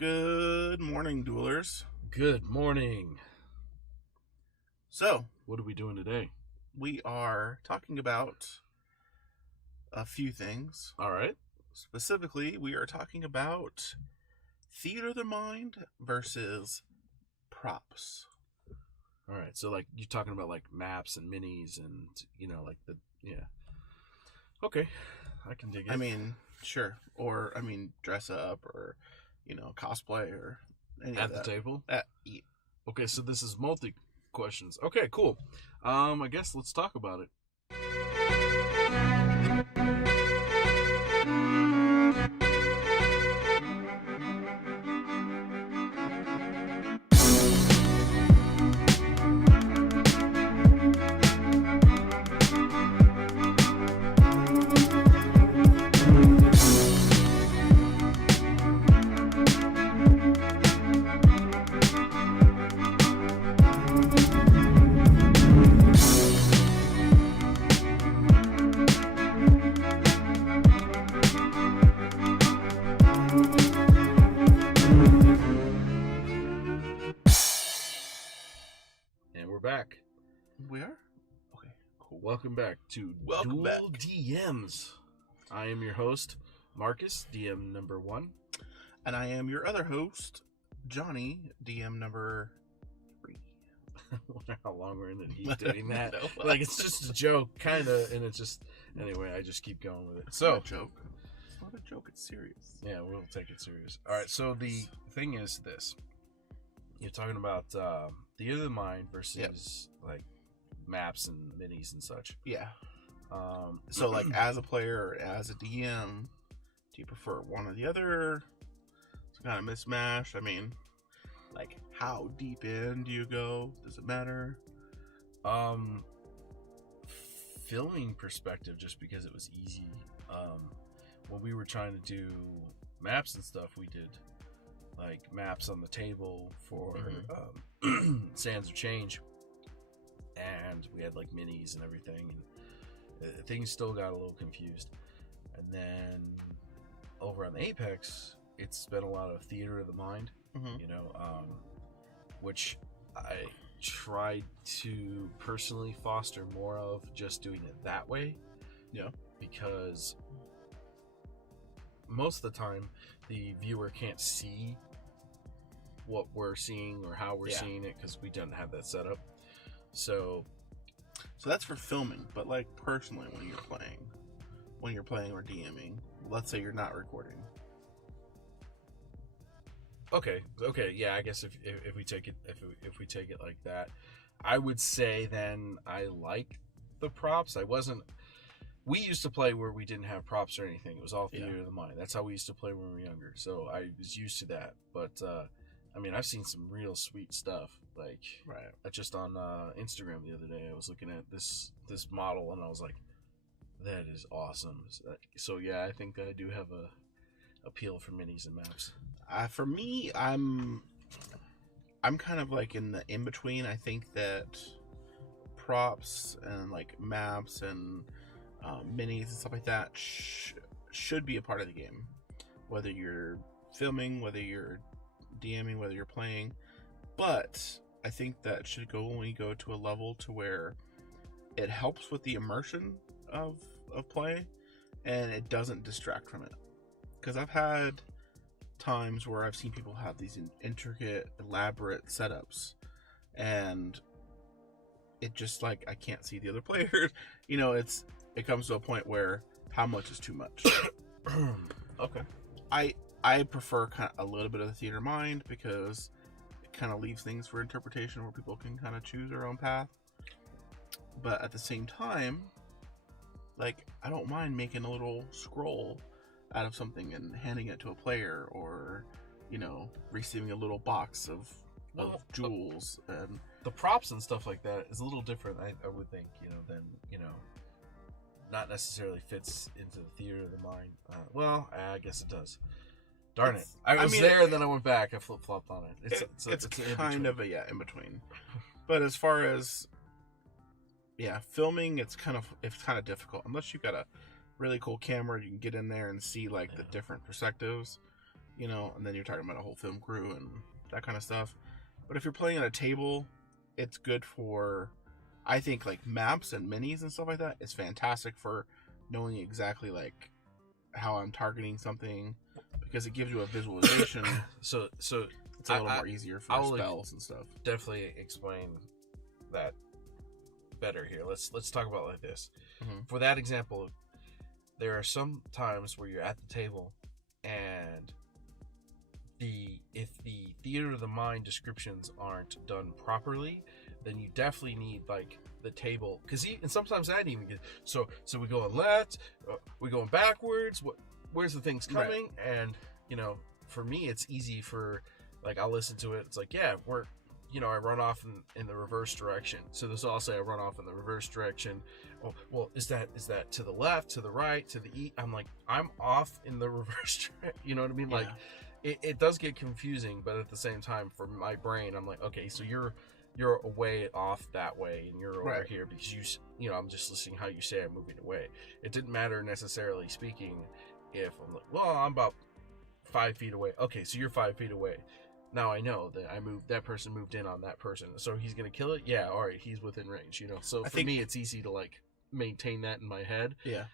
Good morning, duelers. Good morning. So, What are we doing today? we are talking about a few things. All right. Specifically, we are talking about theater of the mind versus props. All right. So, like, you're talking about, like, maps and minis and, yeah. Okay. I can dig it. I mean, sure. Or, dress up or, cosplay or any At of the that. table? Yeah. Okay, so this is multi-questions. Okay, cool. I guess let's talk about it. And we're back. We are? Okay, cool. Welcome back to Welcome Dual back. DMs. I am your host, Marcus, DM number 1. And I am your other host, Johnny, DM number 3. I wonder how long we're going to keep doing that. No. Like, it's just a joke, kind of, and it's just, anyway, I just keep going with it. It's not a joke. It's not a joke, it's serious. Yeah, we'll take it serious. All right, so the thing is this. You're talking about theater of the mind versus, like, maps and minis and such. Yeah. So, like, as a player or as a DM, do you prefer one or the other? It's kind of mismatched. I mean, like, how deep in do you go? Does it matter? Filming perspective, just because it was easy. When we were trying to do maps and stuff, we did like maps on the table for Sands of Change, and we had like minis and everything, and things still got a little confused. And then over on the Apex, it's been a lot of theater of the mind, which I tried to personally foster more of, just doing it that way. Yeah. Because most of the time the viewer can't see what we're seeing or how we're seeing it, because we don't have that set up. So that's for filming, but like personally when you're playing or DMing, let's say you're not recording. Okay, yeah, I guess if we take it like that, I would say then I like the props. We used to play where we didn't have props or anything. It was all theater of the mind. That's how we used to play when we were younger. So I was used to that. But I've seen some real sweet stuff. Like, just on Instagram the other day, I was looking at this model and I was like, that is awesome. So yeah, I think I do have a appeal for minis and maps. For me, I'm kind of like in the in between. I think that props and like maps and minis and stuff like that should be a part of the game, whether you're filming, whether you're DMing, whether you're playing. But I think that should only go to a level to where it helps with the immersion of play, and it doesn't distract from it. Because I've had times where I've seen people have these intricate, elaborate setups, and it just, like, I can't see the other players. It comes to a point where how much is too much. Okay. I prefer kind of a little bit of the theater mind, because it kind of leaves things for interpretation where people can kind of choose their own path. But at the same time, like, I don't mind making a little scroll out of something and handing it to a player, or receiving a little box of jewels. And the props and stuff like that is a little different, I would think, than not necessarily fits into the theater of the mind. I guess it does. Darn it. I was there and then I went back. I flip-flopped on it. It's kind of a in between. But as far as filming, it's kind of difficult unless you've got a really cool camera. You can get in there and see like the different perspectives. you know, and then you're talking about a whole film crew and that kind of stuff. But if you're playing at a table, it's good for, I think, like maps and minis and stuff like that. It's fantastic for knowing exactly like how I'm targeting something, because it gives you a visualization. So it's a little more easier for spells and stuff. Definitely explain that better here. Let's talk about it like this. Mm-hmm. For that example, there are some times where you're at the table and if the theater of the mind descriptions aren't done properly, then you definitely need like the table, because and sometimes that even get so we going left, we going backwards, where's the things coming, right. And you know, for me it's easy for like I'll listen to it, it's like, yeah, we're, you know, I run off in the reverse direction, so this will say I run off in the reverse direction. Oh, well, is that to the left, to the right, to the east? I'm like, I'm off in the reverse you know what I mean? Yeah. Like it does get confusing, but at the same time, for my brain, I'm like, okay, so you're away off that way, and you're over here because you know, I'm just listening how you say I'm moving away. It didn't matter necessarily speaking if I'm like, well, I'm about 5 feet away. Okay, so you're 5 feet away. Now I know that that person moved in on that person, so he's gonna kill it. Yeah, all right, he's within range. You know, so for me, it's easy to like maintain that in my head. Yeah,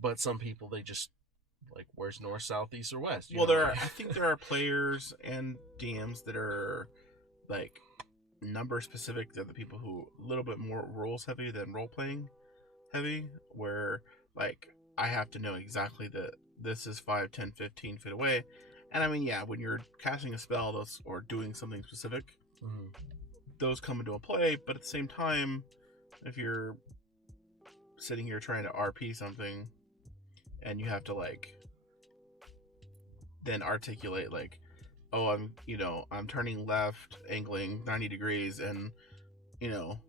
but some people, they just like, where's north, south, east, or west? Well, I think there are players and DMs that are like number specific. They're the people who a little bit more rules heavy than role playing heavy, where like I have to know exactly that this is 5, 10, 15 feet away. And I mean, yeah, when you're casting a spell or doing something specific, mm-hmm. those come into a play. But at the same time, if you're sitting here trying to RP something and you have to like then articulate like, oh, I'm turning left, angling 90 degrees, and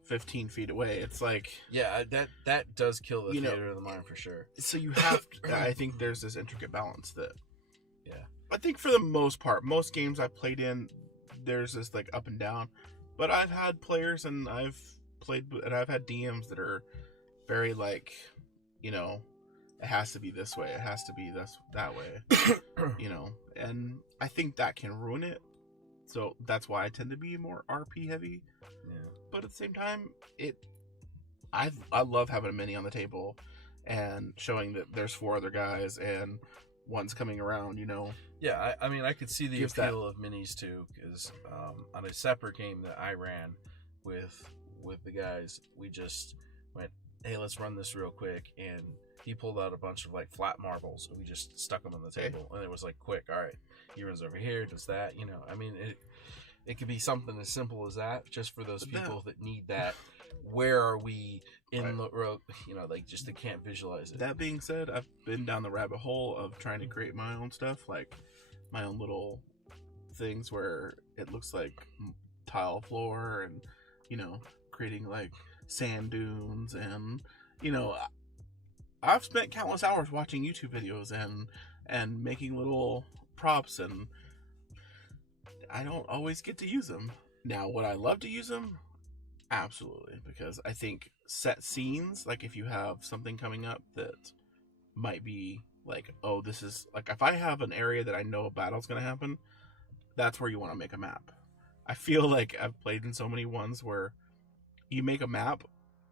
15 feet away. It's like, yeah, that does kill the theater of the mind for sure. So you have to, I think there's this intricate balance that, yeah, I think for the most part, most games I've played in, there's this like up and down. But I've had players and I've had DMs that are very like, it has to be this way, it has to be that way, and I think that can ruin it. So that's why I tend to be more RP heavy. Yeah. But at the same time, I love having a mini on the table and showing that there's 4 other guys and one's coming around, Yeah, I mean, I could see the appeal of minis too, because on a separate game that I ran with the guys, we just went, hey, let's run this real quick, and he pulled out a bunch of like flat marbles, and we just stuck them on the table, and it was like quick. All right, he runs over here, does that, I mean, it could be something as simple as that, just for those people that need that. Where are we in the road? Like just they can't visualize it. That being said, I've been down the rabbit hole of trying to create my own stuff, like my own little things where it looks like tile floor, and creating like sand dunes, and I've spent countless hours watching YouTube videos and making little props, and I don't always get to use them. Now, would I love to use them? Absolutely, because I think set scenes, like if you have something coming up that might be like, oh, this is like, if I have an area that I know a battle's going to happen, that's where you want to make a map. I feel like I've played in so many ones where you make a map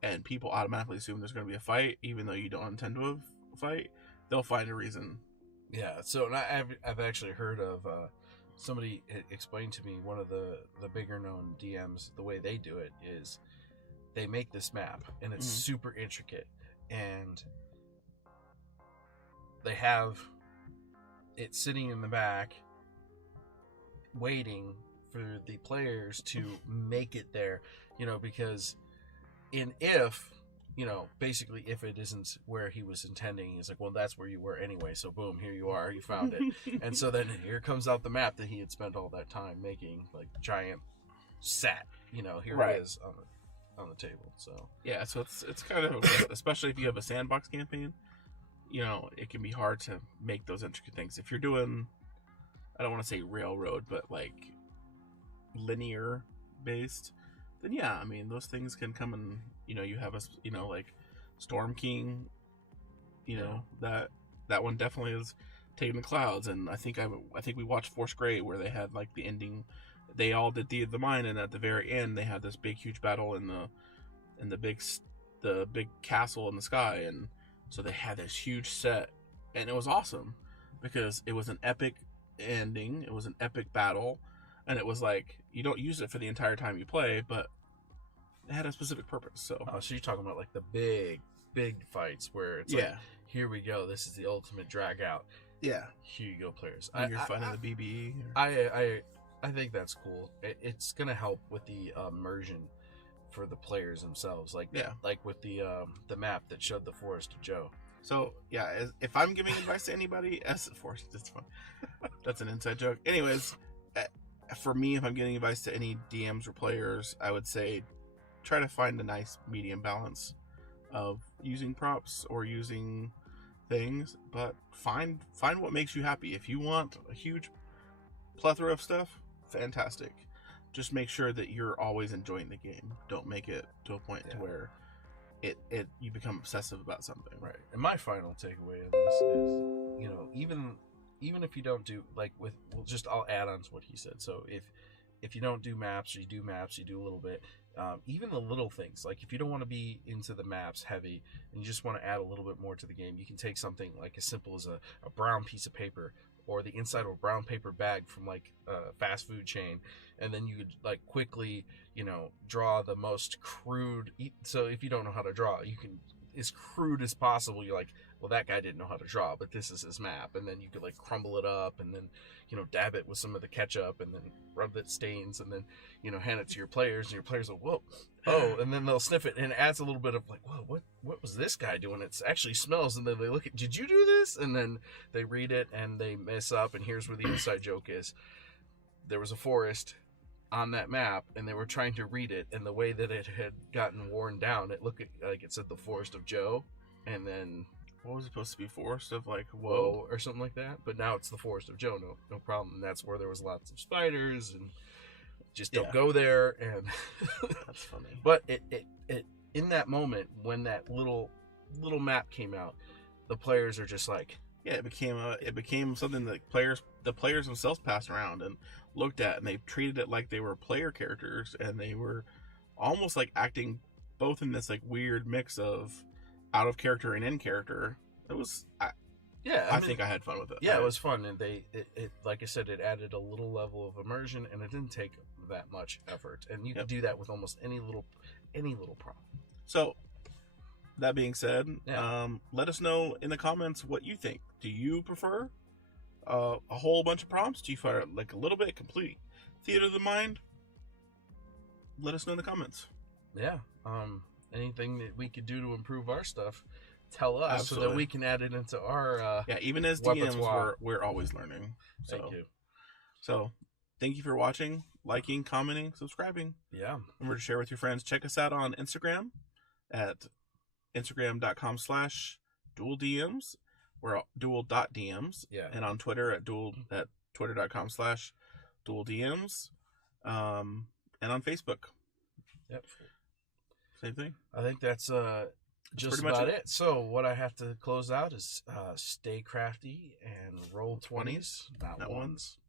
and people automatically assume there's going to be a fight, even though you don't intend to fight. They'll find a reason. Yeah, so I've actually heard of somebody explained to me, one of the bigger known DMs, the way they do it is they make this map, and it's super intricate, and they have it sitting in the back waiting for the players to make it there, because basically if it isn't where he was intending, he's like, well, that's where you were anyway, so boom, here you are, you found it. And so then here comes out the map that he had spent all that time making, like giant set, here it is on the table. So yeah, so it's kind of, especially if you have a sandbox campaign, it can be hard to make those intricate things. If you're doing, I don't want to say railroad, but like linear based, then yeah, I mean, those things can come and, you have like Storm King, that one definitely is Taking the Clouds, and I think we watched Fourth Grade where they had like the ending. They all did the mine, and at the very end they had this big huge battle in the big castle in the sky, and so they had this huge set, and it was awesome because it was an epic ending. It was an epic battle, and it was like you don't use it for the entire time you play, but it had a specific purpose. So, so you're talking about like the big fights where it's like, here we go. This is the ultimate drag out. Yeah, here you go, players. When you're fighting the BBE. I think that's cool. It's gonna help with the immersion for the players themselves. Like with the map that showed the Forest of Joe. So yeah, if I'm giving advice to anybody, Forest, that's fun. That's an inside joke. Anyways, for me, if I'm giving advice to any DMs or players, I would say try to find a nice medium balance of using props or using things, but find what makes you happy. If you want a huge plethora of stuff, fantastic. Just make sure that you're always enjoying the game. Don't make it to a point to where you become obsessive about something. Right. And my final takeaway of this is, you know, even if you don't do I'll add on to what he said. So if you don't do maps, or you do maps, you do a little bit. Even the little things, like if you don't want to be into the maps heavy and you just want to add a little bit more to the game, you can take something like as simple as a brown piece of paper or the inside of a brown paper bag from like a fast food chain, and then you could like quickly, you know, draw the most crude. So if you don't know how to draw, you can, as crude as possible. You're like, well, that guy didn't know how to draw, but this is his map. And then you could like crumble it up and then, you know, dab it with some of the ketchup and then rub it stains and then, you know, hand it to your players, and your players will, whoa, oh, and then they'll sniff it, and it adds a little bit of like, whoa, what was this guy doing? It actually smells. And then they look at, did you do this? And then they read it and they mess up. And here's where the inside joke is. There was a forest on that map, and they were trying to read it, and the way that it had gotten worn down, it looked like it said the Forest of Joe, and then what was it supposed to be? Forest of like Whoa or something like that. But now it's the Forest of Joe. No problem. And that's where there was lots of spiders, and just don't go there. And that's funny. But it in that moment when that little map came out, the players are just like, it became something that the players themselves passed around and looked at, and they treated it like they were player characters, and they were almost like acting both in this like weird mix of out of character and in character. It was I think I had fun with it. Yeah, it was fun, and it like I said, it added a little level of immersion, and it didn't take that much effort, and you could do that with almost any little prop. So that being said, let us know in the comments what you think. Do you prefer a whole bunch of prompts? Do you prefer like a little bit complete theater of the mind? Let us know in the comments. Yeah. Anything that we could do to improve our stuff, tell us. Absolutely. So that we can add it into our even as DMs, we're always learning. So, thank you. So thank you for watching, liking, commenting, subscribing. Yeah. Remember to share with your friends. Check us out on Instagram at instagram.com/dualdms. We're dual.dms. Yeah. And on Twitter at twitter.com/dualdms. And on Facebook. Yep. Same thing. I think that's just about it. So what I have to close out is stay crafty and roll 20s, not ones.